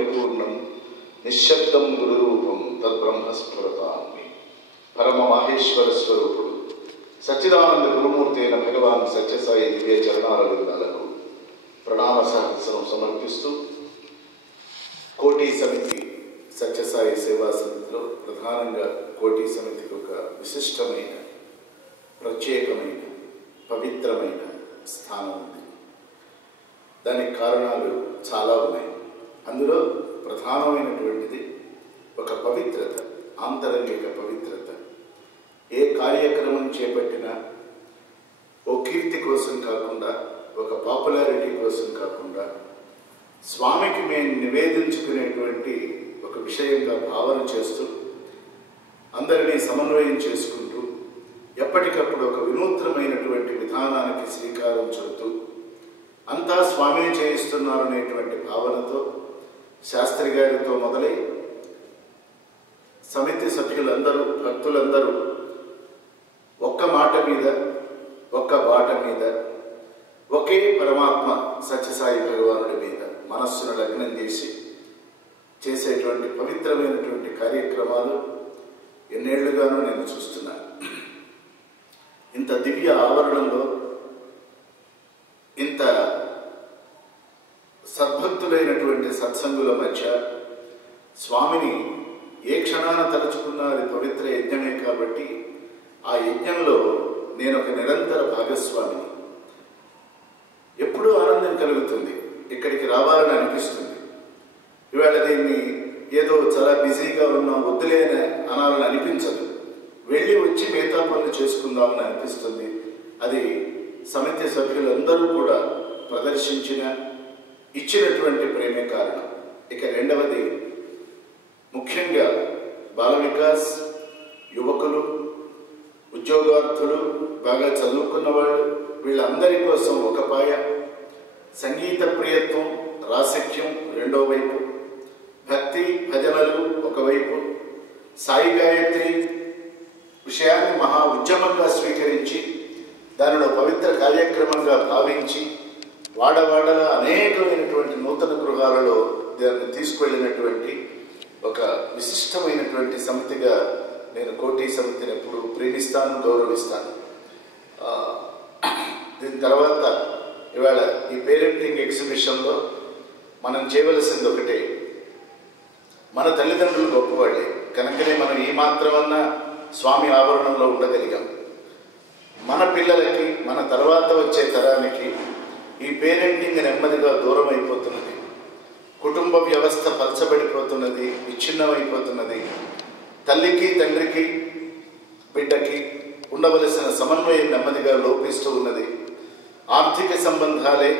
పరిపూర్ణం నిశ్శబ్దం గురురూపం తద్బ్రహ్మస్ఫురతామి. పరమ మాహేశ్వర స్వరూపుడు సచ్చిదానంద గురుమూర్తి అయిన భగవాన్ సత్యసాయి దివ్య చరణారవిందాలకు ప్రణామ సహస్రం సమర్పిస్తూ కోటి సమితి సత్యసాయి సేవా సమితిలో ప్రధానంగా కోటి సమితికి ఒక విశిష్టమైన ప్రత్యేకమైన పవిత్రమైన స్థానం ఉంది. దానికి కారణాలు చాలా ఉన్నాయి. అందులో ప్రధానమైనటువంటిది ఒక పవిత్రత, ఆంతరంగిక పవిత్రత. ఏ కార్యక్రమం చేపట్టినా ఓ కీర్తి కోసం కాకుండా, ఒక పాపులారిటీ కోసం కాకుండా, స్వామికి మేము నివేదించుకునేటువంటి ఒక విషయంగా భావన చేస్తూ, అందరినీ సమన్వయం చేసుకుంటూ, ఎప్పటికప్పుడు ఒక వినూత్నమైనటువంటి విధానానికి శ్రీకారం చుడుతూ, అంతా స్వామి చేయిస్తున్నారు అనేటువంటి భావనతో శాస్త్రి గారితో మొదలై సమితి సభ్యులందరూ, భక్తులందరూ ఒక్క మాట మీద, ఒక్క బాట మీద, ఒకే పరమాత్మ సత్యసాయి భగవానుడి మీద మనస్సును లగ్నం చేసి చేసేటువంటి పవిత్రమైనటువంటి కార్యక్రమాలు ఎన్నేళ్లుగానూ నేను చూస్తున్నాను. ఇంత దివ్య ఆవరణంలో ఇంత సద్భక్తులైనటువంటి సత్సంగుల మధ్య స్వామిని ఏ క్షణాన తలుచుకున్నా అది పవిత్ర యజ్ఞమే. కాబట్టి ఆ యజ్ఞంలో నేను ఒక నిరంతర భాగస్వామిని. ఎప్పుడూ ఆనందం కలుగుతుంది, ఇక్కడికి రావాలని అనిపిస్తుంది. ఇవాళ దీన్ని ఏదో చాలా బిజీగా ఉన్నాం, వద్దులే అనాలని అనిపించదు. వెళ్ళి వచ్చి మిగతా పనులు చేసుకుందామని అనిపిస్తుంది. అది సమితి సభ్యులందరూ కూడా ప్రదర్శించిన, ఇచ్చినటువంటి ప్రేమే కారణం. ఇక రెండవది, ముఖ్యంగా బాల వికాస్, యువకులు, ఉద్యోగార్థులు, బాగా చదువుకున్న వాళ్ళు, వీళ్ళందరి కోసం ఒక పాయ, సంగీత ప్రియత్వం, రాసక్యం రెండో వైపు, భక్తి భజనలు ఒకవైపు, సాయి గాయత్రి విషయాన్ని మహా ఉద్యమంగా స్వీకరించి దానిలో పవిత్ర కార్యక్రమంగా భావించి వాడవాడల అనేకమైనటువంటి నూతన గృహాలలో దాన్ని తీసుకువెళ్ళినటువంటి ఒక విశిష్టమైనటువంటి సమితిగా నేను కోటి సమితిని ఎప్పుడు ప్రేమిస్తాను, గౌరవిస్తాను. దీని తర్వాత ఇవాళ ఈ పేరెంటింగ్ ఎగ్జిబిషన్లో మనం చేయవలసింది ఒకటే, మన తల్లిదండ్రులు గొప్పవాళ్ళే కనుకనే మనం ఈ మాత్రమన్నా స్వామి ఆవరణంలో ఉండగలిగాం. మన పిల్లలకి, మన తర్వాత వచ్చే తరానికి ఈ పేరెంటింగ్ నెమ్మదిగా దూరం అయిపోతున్నది. కుటుంబ వ్యవస్థ పలచబడిపోతున్నది, విచ్ఛిన్నమైపోతున్నది. తల్లికి, తండ్రికి, బిడ్డకి ఉండవలసిన సమన్వయం నెమ్మదిగా లోపిస్తూ ఉన్నది. ఆర్థిక సంబంధాలే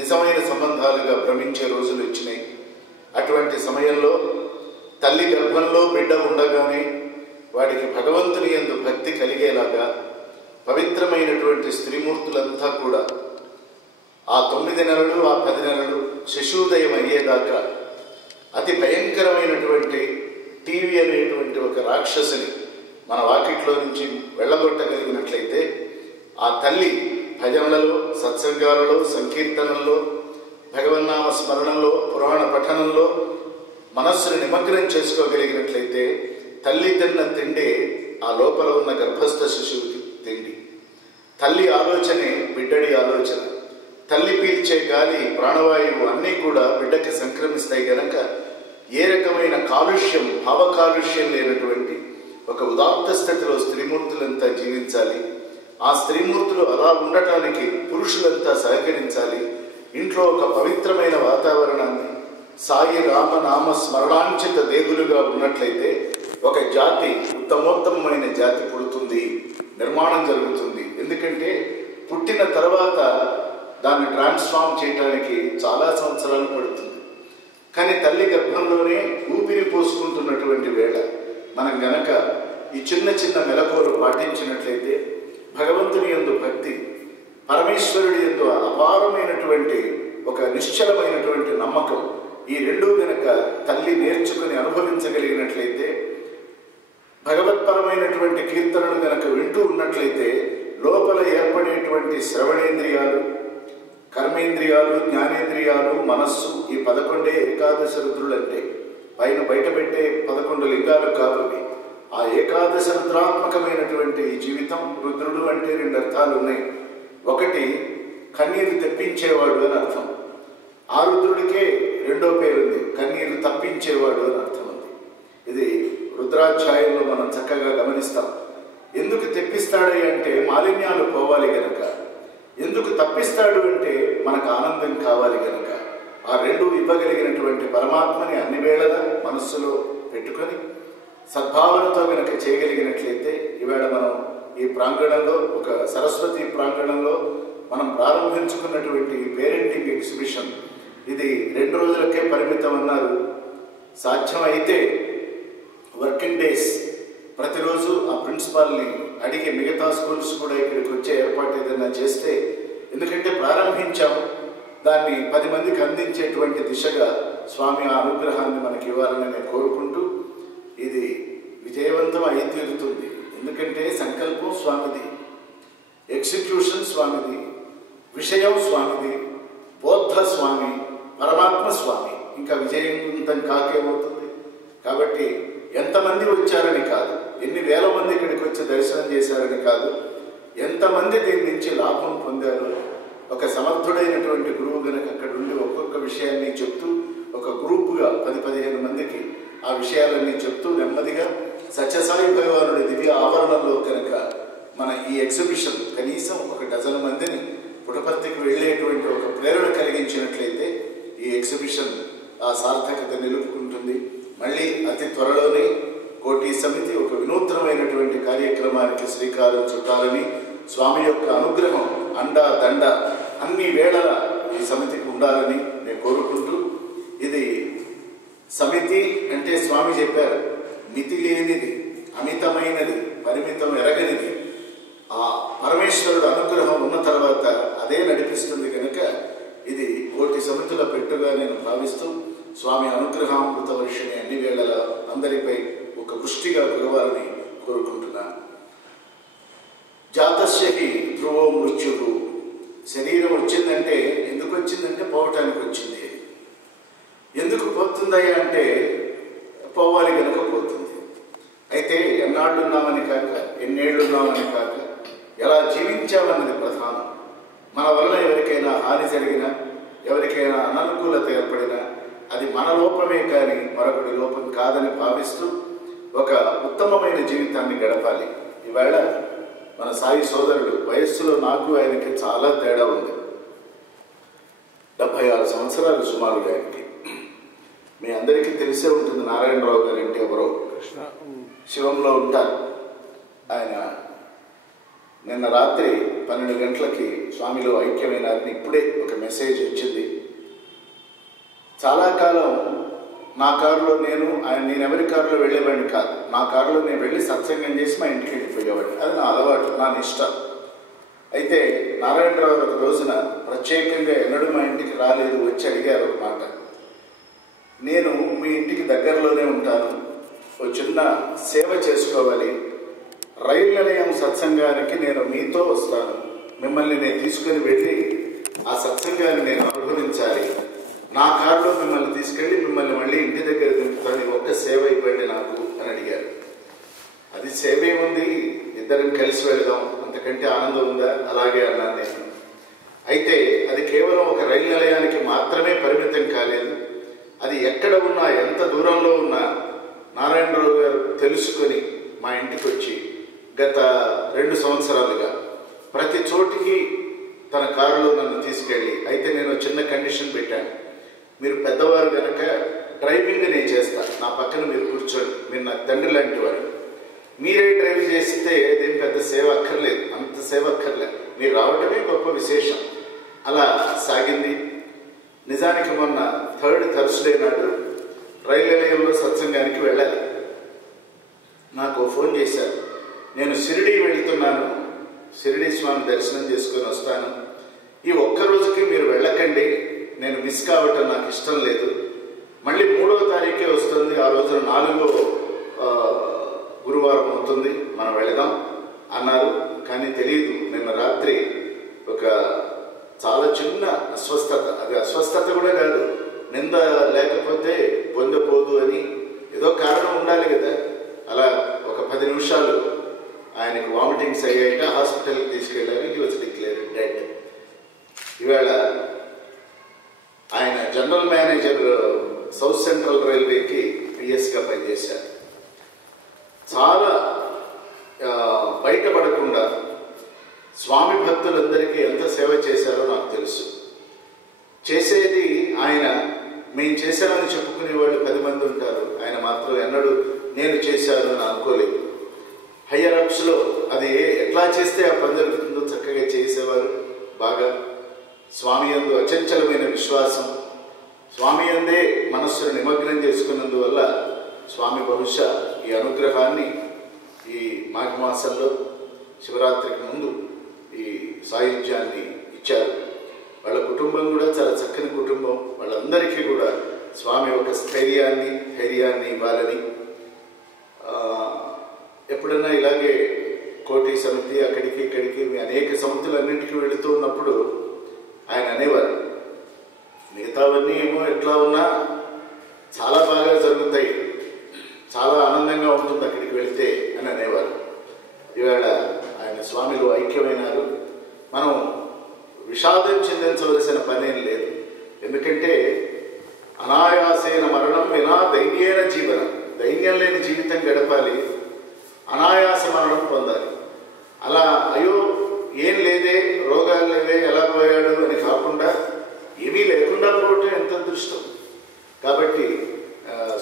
నిజమైన సంబంధాలుగా భ్రమించే రోజులు వచ్చినాయి. అటువంటి సమయంలో తల్లి గర్భంలో బిడ్డ ఉండగానే వాడికి భగవంతుని యందు భక్తి కలిగేలాగా పవిత్రమైనటువంటి స్త్రీమూర్తులంతా కూడా ఆ 9 నెలలు, ఆ 10 నెలలు శిశువుదయం అయ్యేదాకా అతి భయంకరమైనటువంటి టీవీ అనేటువంటి ఒక రాక్షసుని మన వాకిట్లో నుంచి వెళ్ళగొట్టగలిగినట్లయితే ఆ తల్లి భజనలలో, సత్సంగాలలో, సంకీర్తనల్లో, భగవన్నామ స్మరణలో, పురాణ పఠనంలో మనస్సును నిమగ్నం చేసుకోగలిగినట్లయితే తల్లి తిన్న తిండే ఆ లోపల ఉన్న గర్భస్థ శిశువుకి తిండి. తల్లి ఆలోచనే బిడ్డడి ఆలోచన. తల్లి పీల్చే గాలి, ప్రాణవాయువు అన్నీ కూడా బిడ్డకి సంక్రమిస్తాయి. గనక ఏ రకమైన కాలుష్యం, భావ కాలుష్యం లేనటువంటి ఒక ఉదాత్త స్థితిలో స్త్రీమూర్తులంతా జీవించాలి. ఆ స్త్రీమూర్తులు అలా ఉండటానికి పురుషులంతా సహకరించాలి. ఇంట్లో ఒక పవిత్రమైన వాతావరణాన్ని, సాయి రామనామ స్మరణాంచిత దేగులుగా ఉన్నట్లయితే ఒక జాతి, ఉత్తమోత్తమైన జాతి పుడుతుంది, నిర్మాణం జరుగుతుంది. ఎందుకంటే పుట్టిన తర్వాత దాన్ని ట్రాన్స్ఫార్మ్ చేయడానికి చాలా సంవత్సరాలు పడుతుంది. కానీ తల్లి గర్భంలోనే ఊపిరి పోసుకుంటున్నటువంటి వేళ మనం గనక ఈ చిన్న చిన్న మెలకువలు పాటించినట్లయితే భగవంతుని యందు భక్తి, పరమేశ్వరుడి యందు అపారమైనటువంటి ఒక నిశ్చలమైనటువంటి నమ్మకం, ఈ రెండూ గనక తల్లి నేర్చుకుని అనుభవించగలిగినట్లయితే, భగవత్పరమైనటువంటి కీర్తనలు గనక వింటూ ఉన్నట్లయితే లోపల ఏర్పడేటువంటి శ్రవణేంద్రియాలు, కర్మేంద్రియాలు, జ్ఞానేంద్రియాలు, మనస్సు, ఈ 11 ఏకాదశ రుద్రులు అంటే పైన బయటపెట్టే 11 లింగాలు కావు. ఆ ఏకాదశ రుద్రాత్మకమైనటువంటి ఈ జీవితం. రుద్రుడు అంటే 2 అర్థాలు ఉన్నాయి. ఒకటి కన్నీరు తెప్పించేవాడు అని అర్థం. ఆ రుద్రుడికే 2వ పేరుంది, కన్నీరు తప్పించేవాడు అని అర్థం ఉంది. ఇది రుద్రాధ్యాయంలో మనం చక్కగా గమనిస్తాం. ఎందుకు తెప్పిస్తాడు అంటే మాలిన్యాలు పోవాలి గనక. ఎందుకు తప్పిస్తాడు అంటే మనకు ఆనందం కావాలి గనక. ఆ 2 ఇవ్వగలిగినటువంటి పరమాత్మని అన్ని వేళలా మనస్సులో పెట్టుకొని సద్భావనతో గనక చేయగలిగినట్లయితే, ఈవేళ మనం ఈ ప్రాంగణంలో, ఒక సరస్వతి ప్రాంగణంలో మనం ప్రారంభించుకున్నటువంటి పేరెంటింగ్ ఎగ్జిబిషన్, ఇది 2 రోజులకే పరిమితం అన్నారు. సాధ్యమైతే వర్కింగ్ డేస్ ప్రతిరోజు ఆ ప్రిన్సిపాల్ని అడిగి మిగతా స్కూల్స్ కూడా ఇక్కడికి వచ్చే ఏర్పాటు ఏదైనా చేస్తే, ఎందుకంటే ప్రారంభించాము, దాన్ని 10 మందికి అందించేటువంటి దిశగా స్వామి ఆ అనుగ్రహాన్ని మనకి ఇవ్వాలని నేను కోరుకుంటూ, ఇది విజయవంతం అయి తీరుతుంది. ఎందుకంటే సంకల్పం స్వామిది, ఎగ్జిక్యూషన్ స్వామిది, విషయం స్వామిది, బోద్ధ స్వామి, పరమాత్మ స్వామి. ఇంకా విజయవంతం కాకేమవుతుంది? కాబట్టి ఎంతమంది వచ్చారని కాదు, ఎన్ని వేల మంది ఇక్కడికి వచ్చి దర్శనం చేశారని కాదు, ఎంతమంది దీని నుంచి లాభం పొందారు. ఒక సమర్థుడైనటువంటి గురువు గనక అక్కడ ఉండి ఒక్కొక్క విషయాన్ని చెప్తూ, ఒక గ్రూపుగా 10-15 మందికి ఆ విషయాలన్నీ చెప్తూ నెమ్మదిగా సత్యసాయి భగవానుడి దివ్య ఆవరణలో కనుక మన ఈ ఎగ్జిబిషన్ కనీసం ఒక 1 డజన్ మందిని పుటపర్తికి వెళ్ళేటువంటి ఒక ప్రేరణ కలిగించినట్లయితే ఈ ఎగ్జిబిషన్ ఆ సార్థకత నిలుపుకుంటుంది. మళ్ళీ అతి త్వరలోనే కోటి సమితి ఒక వినూత్నమైనటువంటి కార్యక్రమానికి శ్రీకారం చుట్టాలని, స్వామి యొక్క అనుగ్రహం అండా దండ అన్ని వేళల ఈ సమితికి ఉండాలని నేను కోరుకుంటూ, ఇది సమితి అంటే స్వామి చెప్పారు, మితి లేనిది, అమితమైనది, పరిమితం ఎరగనిది. ఆ పరమేశ్వరుడు అనుగ్రహం ఉన్న తర్వాత అదే నడిపిస్తుంది కనుక ఇది కోటి సమితుల పెట్టుగా నేను భావిస్తూ, స్వామి అనుగ్రహామృత వర్షిని అన్ని వేళలా అందరిపై ఒక వృష్టిగా కురవాలని కోరుకుంటున్నాను. జాతస్య హి ధ్రువో మృత్యు. శరీరం వచ్చిందంటే ఎందుకు వచ్చిందంటే పోవటానికి వచ్చింది. ఎందుకు పోతుందయ్యా అంటే పోవాలి కనుక పోతుంది. అయితే ఎన్నాళ్ళున్నామని కాక, ఎన్నేళ్ళున్నామని కాక, ఎలా జీవించామన్నది ప్రధానం. మన వల్ల ఎవరికైనా హాని జరిగినా, ఎవరికైనా అననుకూలత ఏర్పడినా అది మన లోపమే కానీ మరొకటి లోపం కాదని భావిస్తూ ఒక ఉత్తమమైన జీవితాన్ని గడపాలి. ఈవేళ మన సాయి సోదరుడు వయస్సులో నాకు ఆయనకి చాలా తేడా ఉంది. 76 సంవత్సరాలు సుమారుగా ఆయనకి. మీ అందరికీ తెలిసే ఉంటుంది నారాయణరావు గారు అంటే ఎవరో, శివంలో ఉంటారు ఆయన. నిన్న రాత్రి 12 గంటలకి స్వామిలో ఐక్యమైనారని ఇప్పుడే ఒక మెసేజ్ వచ్చింది. చాలా కాలం నా కారులో నేను ఎవరి కారులో వెళ్ళేవాడిని కాదు. నా కారులో నేను వెళ్ళి సత్సంగం చేసి మా ఇంటికి వెళ్ళిపోయేవాడిని. అది నా అలవాటు, నా నిష్ట. అయితే నారాయణరావు ఒక రోజున ప్రత్యేకంగా ఎన్నడూ మా ఇంటికి రాలేదు, వచ్చి అడిగారు ఒక మాట. నేను మీ ఇంటికి దగ్గరలోనే ఉంటాను, ఒక చిన్న సేవ చేసుకోవాలి, రైలు నిలయం సత్సంగానికి నేను మీతో వస్తాను, మిమ్మల్ని నేను తీసుకొని వెళ్ళి ఆ సత్సంగాన్ని నేను అనుభవించాలి, నా కారులో మిమ్మల్ని తీసుకెళ్ళి మిమ్మల్ని మళ్ళీ ఇంటి దగ్గర దింపుతాను, ఒక్క సేవ ఇవ్వండి నాకు అని అడిగారు. అది సేవ ఏముంది, ఇద్దరం కలిసి వెళదాం, అంతకంటే ఆనందం ఉందా? అలాగే అన్నాను నేను. అయితే అది కేవలం ఒక రైలు నిలయానికి మాత్రమే పరిమితం కాలేదు. అది ఎక్కడ ఉన్నా, ఎంత దూరంలో ఉన్నా నారాయణరావు గారు తెలుసుకొని మా ఇంటికి వచ్చి గత 2 సంవత్సరాలుగా ప్రతి చోటికి తన కారులో నన్ను తీసుకెళ్ళి, అయితే నేను చిన్న కండిషన్ పెట్టాను, మీరు పెద్దవారు కనుక డ్రైవింగ్ నేను చేస్తాను, నా పక్కన మీరు కూర్చోండి, మీరు నాకు తండ్రి లాంటి వారు, మీరే డ్రైవ్ చేస్తే ఏదేం పెద్ద సేవ అక్కర్లేదు, అంత సేవ అక్కర్లేదు, మీరు రావటమే గొప్ప విశేషం. అలా సాగింది. నిజానికి మొన్న 3rd థర్స్డే నాడు రైలు నిలయంలో సత్సంగానికి వెళ్ళాలి. నాకు ఫోన్ చేశారు, నేను షిరిడీ వెళ్తున్నాను, షిరిడీ స్వామి దర్శనం చేసుకొని వస్తాను, ఈ ఒక్క రోజుకి మీరు వెళ్ళకండి, నేను మిస్ కావటం నాకు ఇష్టం లేదు, మళ్ళీ 3వ తారీఖే వస్తుంది, ఆ రోజున 4వ గురువారం అవుతుంది, మనం వెళదాం అన్నారు. కానీ తెలియదు, నిన్న రాత్రి ఒక చాలా చిన్న అస్వస్థత, అది అస్వస్థత కూడా కాదు, నింద లేకపోతే పొందపోదు అని ఏదో కారణం ఉండాలి కదా. అలా ఒక 10 నిమిషాలు ఆయనకు వామిటింగ్స్ అయ్యాక హాస్పిటల్కి తీసుకెళ్ళారు. He was declared dead. ఇవాళ ఆయన జనరల్ మేనేజర్ సౌత్ సెంట్రల్ రైల్వేకి పిఎస్గా పనిచేశారు. చాలా బయటపడకుండా స్వామి భక్తులందరికీ ఎంత సేవ చేశారో నాకు తెలుసు. చేసేది ఆయన, మేము చేశామని చెప్పుకునే వాళ్ళు 10 మంది ఉంటారు, ఆయన మాత్రం ఎన్నడూ నేను చేశాను అని అనుకోలేదు. హయ్యర్ అప్స్లో అది ఎట్లా చేస్తే ఆ పని జరుగుతుందో చక్కగా చేసేవారు. బాగా స్వామి యందు అచంచలమైన విశ్వాసం, స్వామి యందే మనస్సును నిమగ్నం చేసుకున్నందువల్ల స్వామి బహుశా ఈ అనుగ్రహాన్ని ఈ మాఘమాసంలో శివరాత్రికి ముందు ఈ సాయుధ్యాన్ని ఇచ్చారు. వాళ్ళ కుటుంబం కూడా చాలా చక్కని కుటుంబం. వాళ్ళందరికీ కూడా స్వామి ఒక ధైర్యాన్ని ఇవ్వాలని, ఎప్పుడన్నా ఇలాగే కోటి సమితి అక్కడికి ఇక్కడికి అనేక సమితులన్నింటికి వెళుతూ ఉన్నప్పుడు ఆయన అనేవారు, మిగతావన్నీ ఏమో ఎట్లా ఉన్నా చాలా బాగా జరుగుతాయి, చాలా ఆనందంగా ఉంటుంది అక్కడికి వెళితే అని అనేవారు. ఇవాళ ఆయన స్వామిలో ఐక్యమైనారు. మనం విషాదం చెందించవలసిన పనేం లేదు. ఎందుకంటే అనాయాసేన మరణం వినా దైన్యేన జీవనం, దైన్యం లేని జీవితం గడపాలి, అనాయాస మరణం పొందాలి. అలా అయ్యో ఏం లేదే, రోగాలు లేవే, ఎలా పోయాడు అని కాకుండా ఏమీ లేకుండా పోవటం ఎంత అదృష్టం. కాబట్టి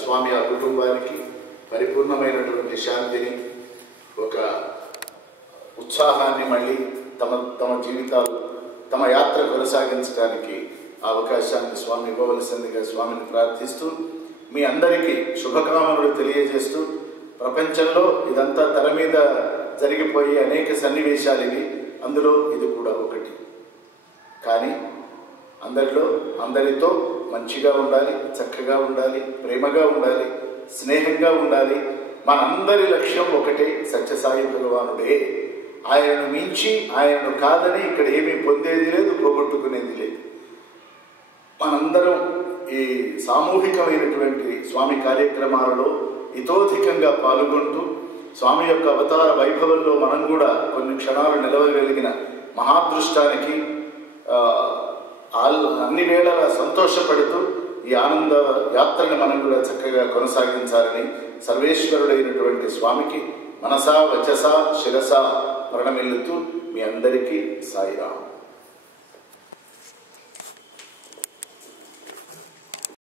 స్వామి ఆ కుటుంబానికి పరిపూర్ణమైనటువంటి శాంతిని, ఒక ఉత్సాహాన్ని, మళ్ళీ తమ జీవితాలు, తమ యాత్ర కొనసాగించడానికి అవకాశాన్ని స్వామి ఇవ్వవలసిందిగా స్వామిని ప్రార్థిస్తూ, మీ అందరికీ శుభకామనలు తెలియజేస్తూ, ప్రపంచంలో ఇదంతా తెర మీద జరిగిపోయే అనేక సన్నివేశాలు ఇవి, అందులో ఇది కూడా ఒకటి. కానీ అందరితో మంచిగా ఉండాలి, చక్కగా ఉండాలి, ప్రేమగా ఉండాలి, స్నేహంగా ఉండాలి. మనందరి లక్ష్యం ఒకటే, సత్యసాయి భగవానుడే. ఆయనను మించి, ఆయనను కాదని ఇక్కడ ఏమీ పొందేది లేదు, పోగొట్టుకునేది లేదు. మనందరం ఈ సామూహికమైనటువంటి స్వామి కార్యక్రమాలలో ఇతోధికంగా పాల్గొంటూ, స్వామి యొక్క అవతార వైభవంలో మనం కూడా కొన్ని క్షణాలు నిలవగలిగిన మహాదృష్టానికి అన్ని వేళలా సంతోషపడుతూ ఈ ఆనంద యాత్రను మనం కూడా చక్కగా కొనసాగించాలని సర్వేశ్వరుడైనటువంటి స్వామికి మనసా వచసా శిరసా ప్రణమిల్లుతూ మీ అందరికీ సాయిరాం.